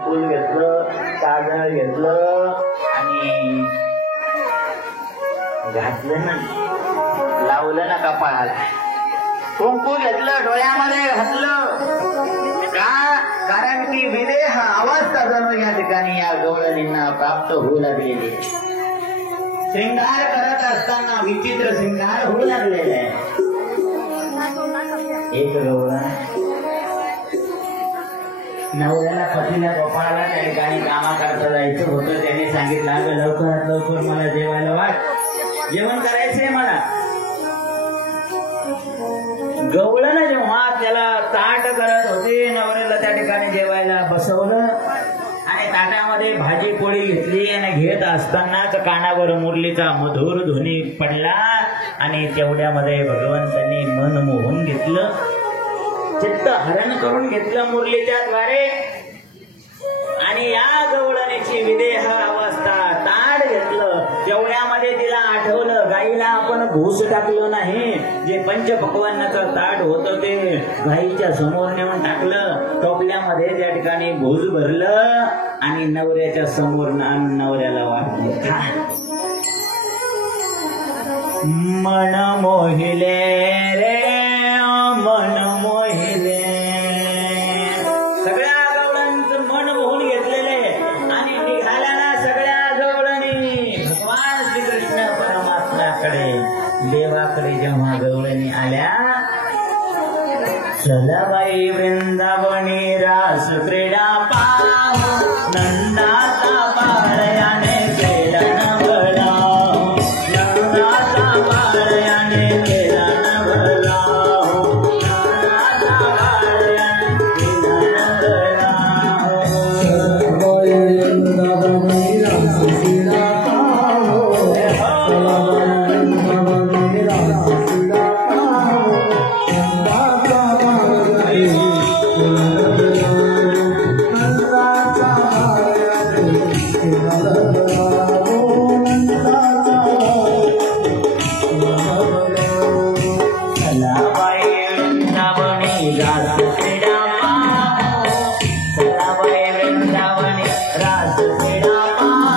फुल घेतलं, काजळ घेतलं आणि घातलं ना, लावलं ना कपाळाला, कुंकू घेतलं, डोळ्यामध्ये घातलं का? कारण की विदेह अवस्था जणू या ठिकाणी या गवळणींना प्राप्त होऊ लागलेली. श्रृंगार करत असताना विचित्र श्रृंगार होऊ लागलेले आहे. एक गवळण नवऱ्याला पतीला गोपाळला त्या ठिकाणी कामा करता जायचं होतं. त्याने सांगितलं, अगं लवकरात लवकर मला जेवायला वाट, जेवण करायचंय मला. गवळण जेव्हा त्याला ताट करत होते, नवऱ्याला त्या ठिकाणी जेवायला बसवलं आणि ताटामध्ये भाजी पोळी घेतली आणि घेत असतानाच कानावर मुरलीचा मधुर ध्वनी पडला आणि तेवढ्यामध्ये भगवंतांनी मन मोहून घेतलं, चित्त हरण करून घेतलं मुरलीच्या द्वारे. आणि या गवळणीची विदेह अवस्था, ताट घेतलं, तेवढ्यामध्ये तिला आठवलं, गाईला आपण घूस टाकलं नाही, जे पंचपक्वान्नाचं ताट होतं ते गाईच्या समोर नेऊन टाकलं, टोपल्यामध्ये त्या ठिकाणी भूज भरलं आणि नवऱ्याच्या समोर नवऱ्याला वाटलं. मन मोहिले रे मन मोहिले. सगळ्या गवळणींचं मन मोहून घेतलेले आणि निघाल्या ना सगळ्या गवळणी भगवान श्रीकृष्ण परमात्म्याकडे, देवाकडे. जेव्हा गवळणी आल्या, चला बाई वृंदावनी रास क्रीडा पाहू, नंदाचा पाळयाने केला नवला, नंदाचा पाळयाने केला नवला, नंदाचा पाळयाने केला नवला. वृंदावनी रास क्रीडा पाहू, वृंदावनी रास क्रीडा पाहू,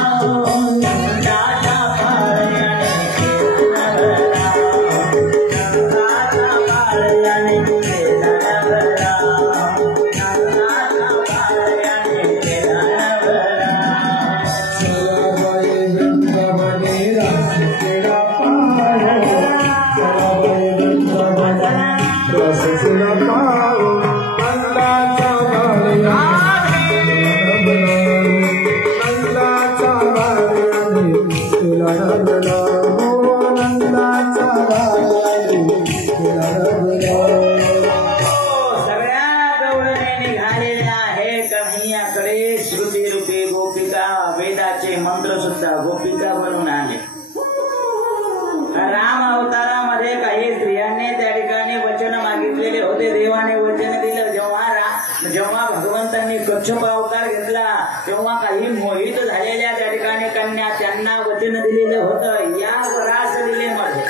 अवतार घेतला तेव्हा काही मोहित झालेल्या त्या ठिकाणी कन्या त्यांना वचन दिलेलं होतं, या रासलीलेमध्ये.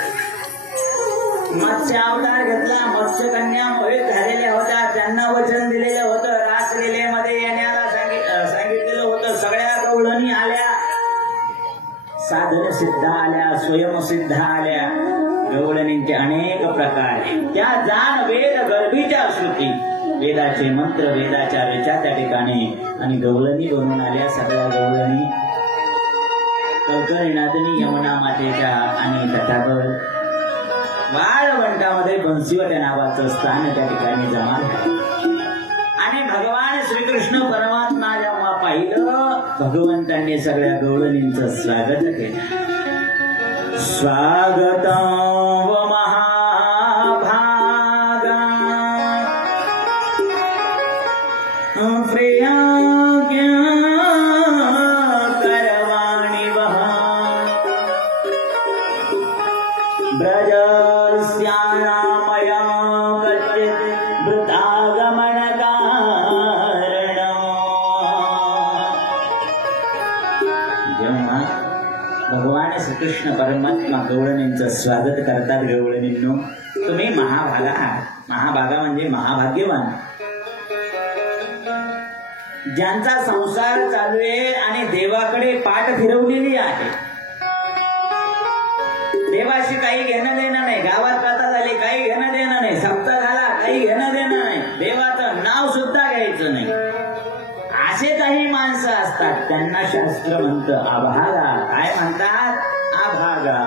मत्स्य अवतार घेतला, मत्स्य कन्या मोहित झालेल्या होत्या, त्यांना वचन दिलेलं होतं, रासलीलेमध्ये येण्याला सांगितलेलं होतं. सगळ्या गवळणी आल्या, साधन सिद्ध आल्या, स्वयंसिद्ध आल्या. गवळणींचे अनेक प्रकार, त्या जाण वेद गर्भीच्या श्रुती, वेदाचे मंत्र, वेदाच्या ऋचा त्या ठिकाणी. आणि गवळणी बनून आल्या सगळ्या गवळणी. कळकळीनादनी यमुना मातेच्या आणि तटावर वाळवंटामध्ये बंसीवट नावाचं स्थान त्या ठिकाणी जमा झालं. आणि भगवान श्रीकृष्ण परमात्मा जेव्हा पाहिलं, भगवंतांनी सगळ्या गवळणींचं स्वागत केलं. स्वागतम व महाभागा प्रिया करवाणी वहा ब्रजस्यानामया कच्चित् वृतागमन कारण. जेव्हा भगवान श्रीकृष्ण परमात्मा गवळणींचं स्वागत करतात, गवळणींनो तुम्ही महाभागा आहात. महाभागा म्हणजे महाभाग्यवान. ज्यांचा संसार चालू आहे आणि देवाकडे पाठ फिरवलेली आहे, देवाशी काही घेणं देणं नाही, गावात कथा झाली काही घेणं देणं नाही, सप्ताह झाला काही घेणं देणं नाही, देवाचं नाव सुद्धा घ्यायचं नाही, असे काही माणसं असतात त्यांना शास्त्र म्हणतं अभागा. काय म्हणतात? अभागा.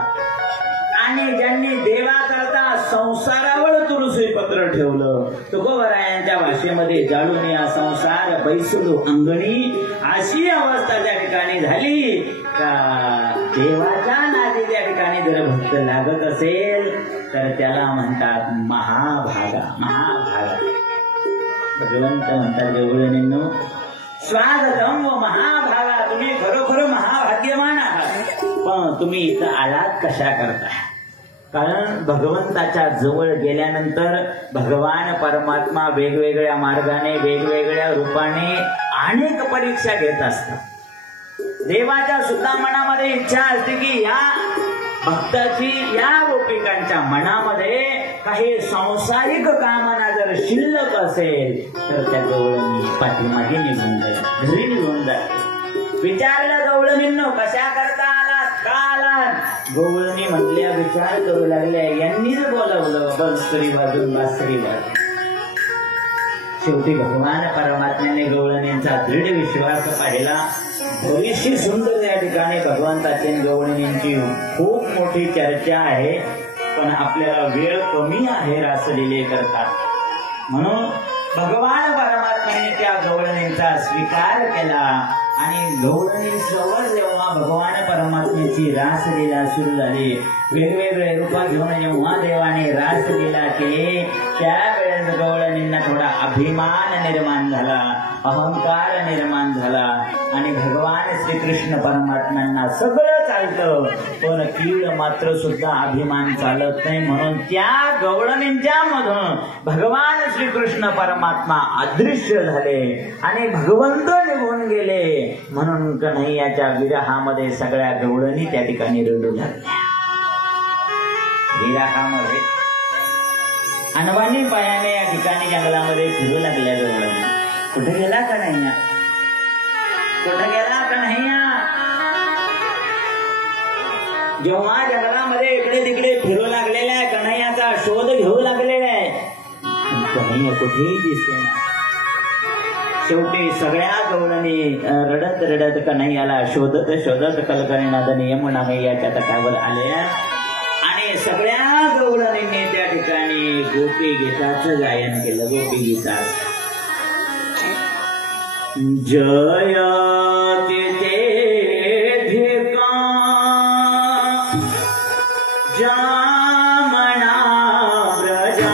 आणि ज्यांनी देवाकरता संसारावर तुळशी पत्र ठेवलं, तुकोबरायांच्या भाषेमध्ये जाळून या संसार बैसलो अंगणी, अशी अवस्था त्या ठिकाणी झाली का देवाच्या नादी त्या ठिकाणी जर भक्त लागत असेल तर त्याला म्हणतात महाभागा. महाभागा. भगवंत म्हणतात गवळणींनो, स्वागतम व महाभागा, तुम्ही खरोखर महाभाग्यवान आहात, पण तुम्ही इथं आलात कशा करता? कारण भगवंताच्या जवळ गेल्यानंतर भगवान परमात्मा वेगवेगळ्या मार्गाने वेगवेगळ्या रूपाने अनेक परीक्षा घेत असतात. देवाच्या सुद्धा मनामध्ये इच्छा असते की या भक्ताची, या गोपिकांच्या मनामध्ये काही सांसारिक कामना जर शिल्लक असेल तर त्या गवळणी पाठीमागे निघून जाईल, घरी निघून जाईल. विचारलं गवळणींनो, कशा करता आलात, का आलात? गवळणी म्हटल्या, विचार करू लागल्या, यांनीच बोलवलं, बसरी वाजून बासरी वाजून. शेवटी भगवान परमात्म्याने गवळणींचा दृढ विश्वास पाहिला. बरीचशी सुंदर या ठिकाणी भगवंताची गवळणींची खूप मोठी चर्चा आहे, पण आपल्याला वेळ कमी आहे रासलीले करता, म्हणून भगवान परमात्म्याने त्या गवळणींचा स्वीकार केला. आणि गवळणींजवळ जेव्हा भगवान परमात्म्याची रासलीला सुरू झाली, वेगवेगळे रूप घेऊन जेव्हा देवाने रासलीला केली, त्यावेळेस गवळणींना थोडा अभिमान निर्माण झाला, अहंकार निर्माण झाला. आणि भगवान श्रीकृष्ण परमात्म्यांना सगळं चालतं, पण तीळ मात्र सुद्धा अभिमान चालत नाही, म्हणून त्या गवळणींच्या मधून भगवान श्रीकृष्ण परमात्मा अदृश्य झाले आणि भगवंत निघून गेले. म्हणून कन्हैयाच्या विरहामध्ये सगळ्या गवळणी त्या ठिकाणी रडू लागल्या. विरहामध्ये अनवाणी पायाने या ठिकाणी जंगलामध्ये फिरू लागल्या गवळणी. कुठे गेला कन्हैया, कुठे गेला कन्हैया? जेव्हा जंगलामध्ये इकडे तिकडे फिरू लागलेल्या आहे, कन्हैयाचा शोध घेऊ लागलेला आहे, कन्हैया कुठेही दिसेना. शेवटी सगळ्या गवळणी रडत रडत कन्हैयाला शोधत शोधत कलकरीनाथाने यमुना मैयाच्या तटावर आल्या. आणि सगळ्या गवळणींनी त्या ठिकाणी गोपी गीताचं गायन केलं. गोपी गीता, जयति तेधिका जामना व्रजा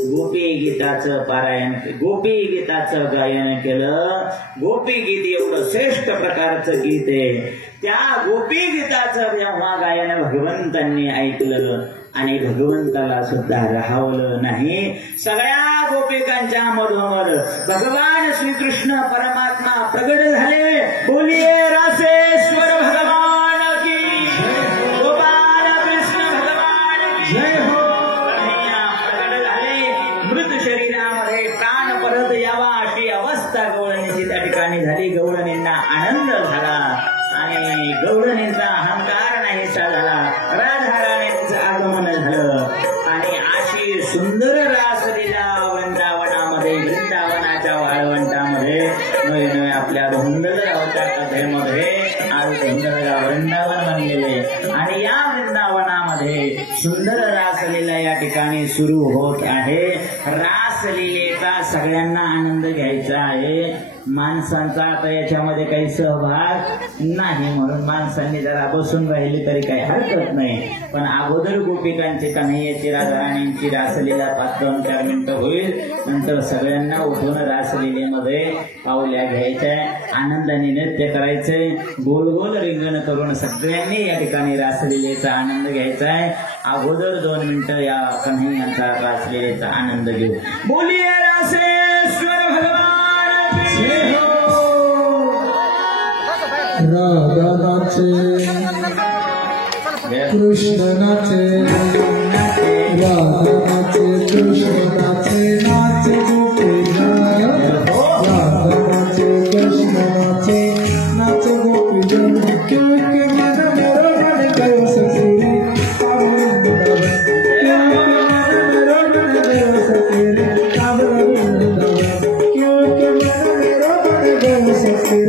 गोपी गीताचं पारायण, गोपी गीताचं गायन केलं. गोपी गीत एवढं श्रेष्ठ प्रकारचं गीत आहे. त्या गोपी गीताचं जेव्हा गायन भगवंतांनी ऐकलं आणि भगवंताला सुद्धा राहवलं नाही. सगळ्या गोपिकांच्या मधोमध भगवान श्रीकृष्ण परमात्मा प्रगट झाले. बोलिये रासेश्वर भगवान की, गोपाल कृष्ण भगवान की जय हो. प्रगट झाले. मृत शरीरामध्ये प्राण परत यावा अशी अवस्था गवळणीची त्या ठिकाणी झाली. गवळणींना आनंद झाला आणि गवळणींचा अहंकार नाहीसा झाला. राधाराणींचं आगमन झालं आणि अशी सुंदर रासलीला वृंदावनामध्ये, वृंदावनाच्या वाळवंटामध्ये नवे नवे आपल्या धुंदलगावच्या कथेमध्ये आज धुंदलगाव वृंदावन बनलेले आणि या वृंदावनामध्ये सुंदर रासलीला या ठिकाणी सुरू होत आहे. रासलीलेचा सगळ्यांना आनंद घ्यायचा आहे. माणसांचा आता याच्यामध्ये काही सहभाग नाही, म्हणून माणसांनी जरा बसून राहिली तरी काही हरकत नाही. पण अगोदर गोपिकांची कन्हैयाची राधाराणींची रासलीला 5-4 मिनिटं होईल. नंतर सगळ्यांना उठून रासलीलेमध्ये पावल्या घ्यायच्या, आनंदाने नृत्य करायचंय, गोल गोल रिंगण करून सगळ्यांनी या ठिकाणी रासलीलेचा आनंद घ्यायचा आहे. अगोदर 2 मिनिटं या कन्हैयांचा रासलीलेचा आनंद घेऊ. बोलिये रासेश्वर भगवान राधा नाचे, कृष्ण नाचे, राधा नाचे, कृष्ण नाचे, नाचे गोपीजन. राधा नाचे, कृष्ण नाचे, नाचे गोपीजन. क्योंकि मन मेरा बन गयो सखी, क्योंकि मन मेरा बन गयो सखी, क्योंकि मन मेरा बन गयो सखी.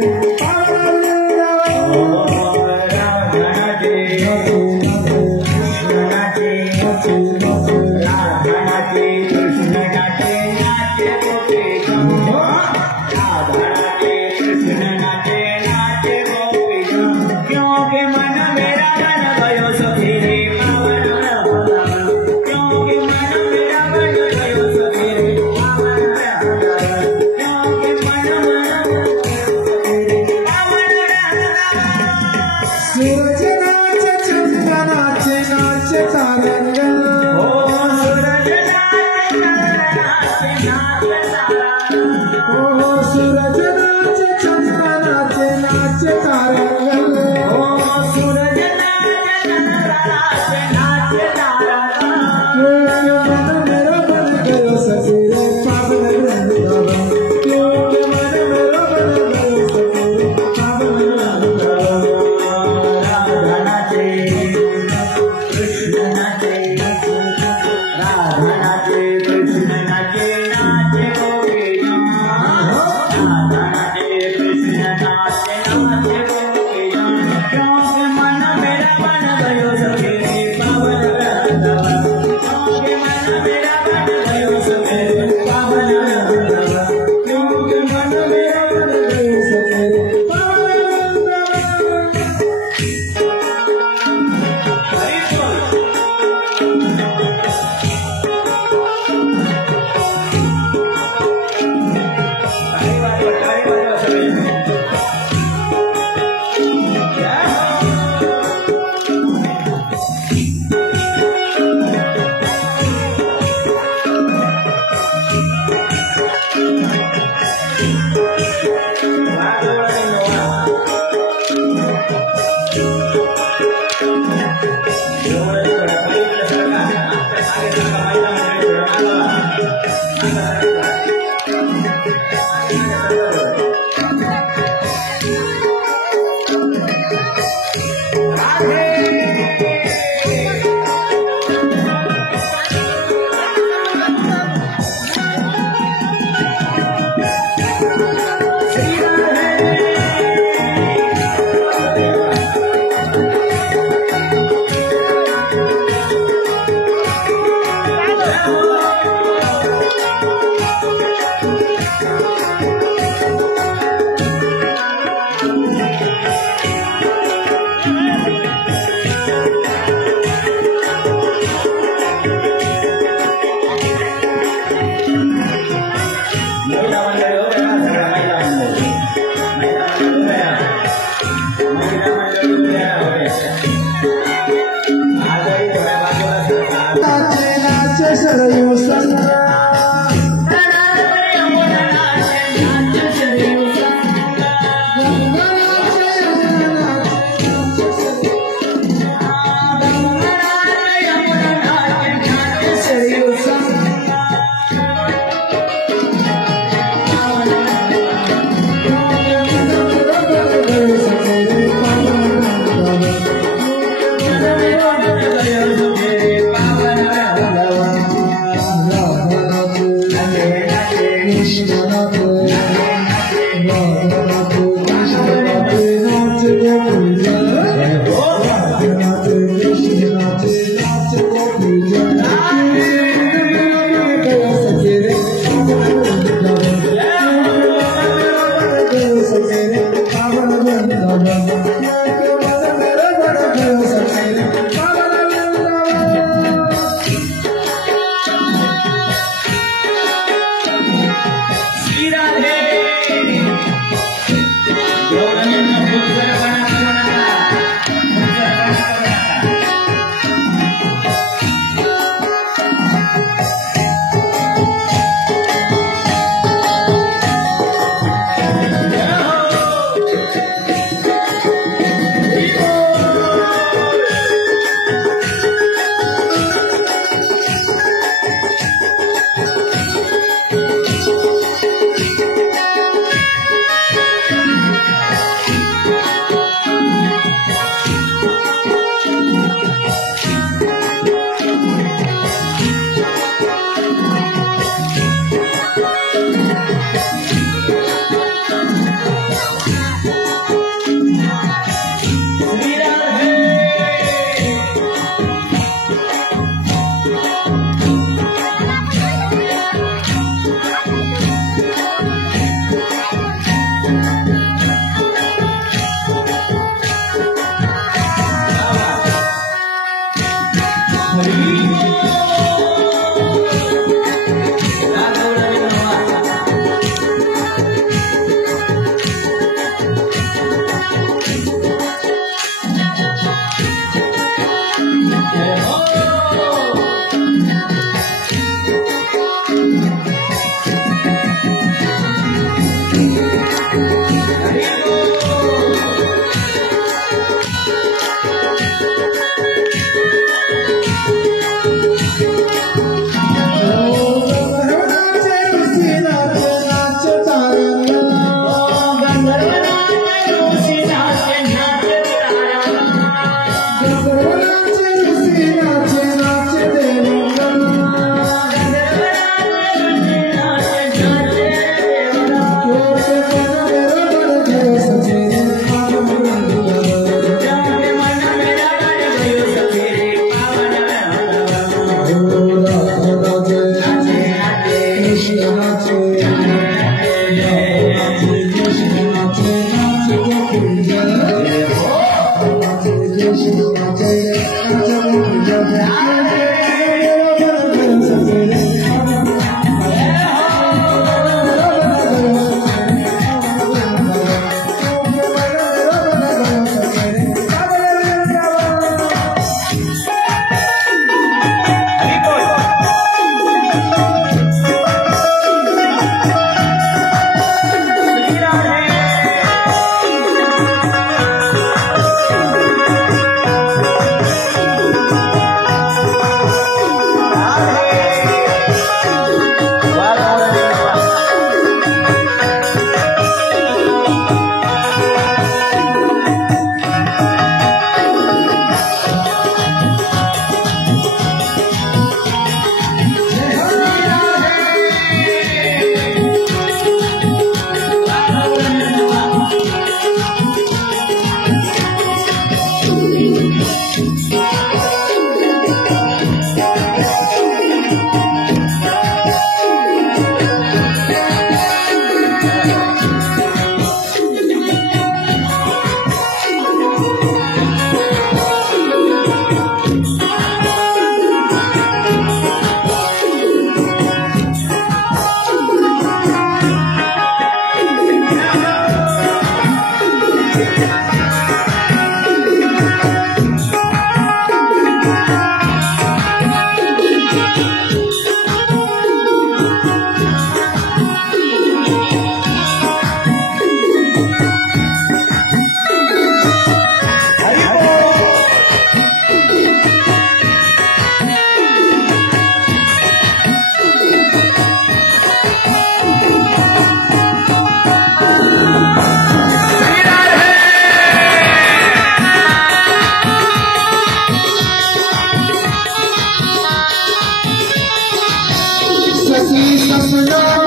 सपना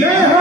जय हो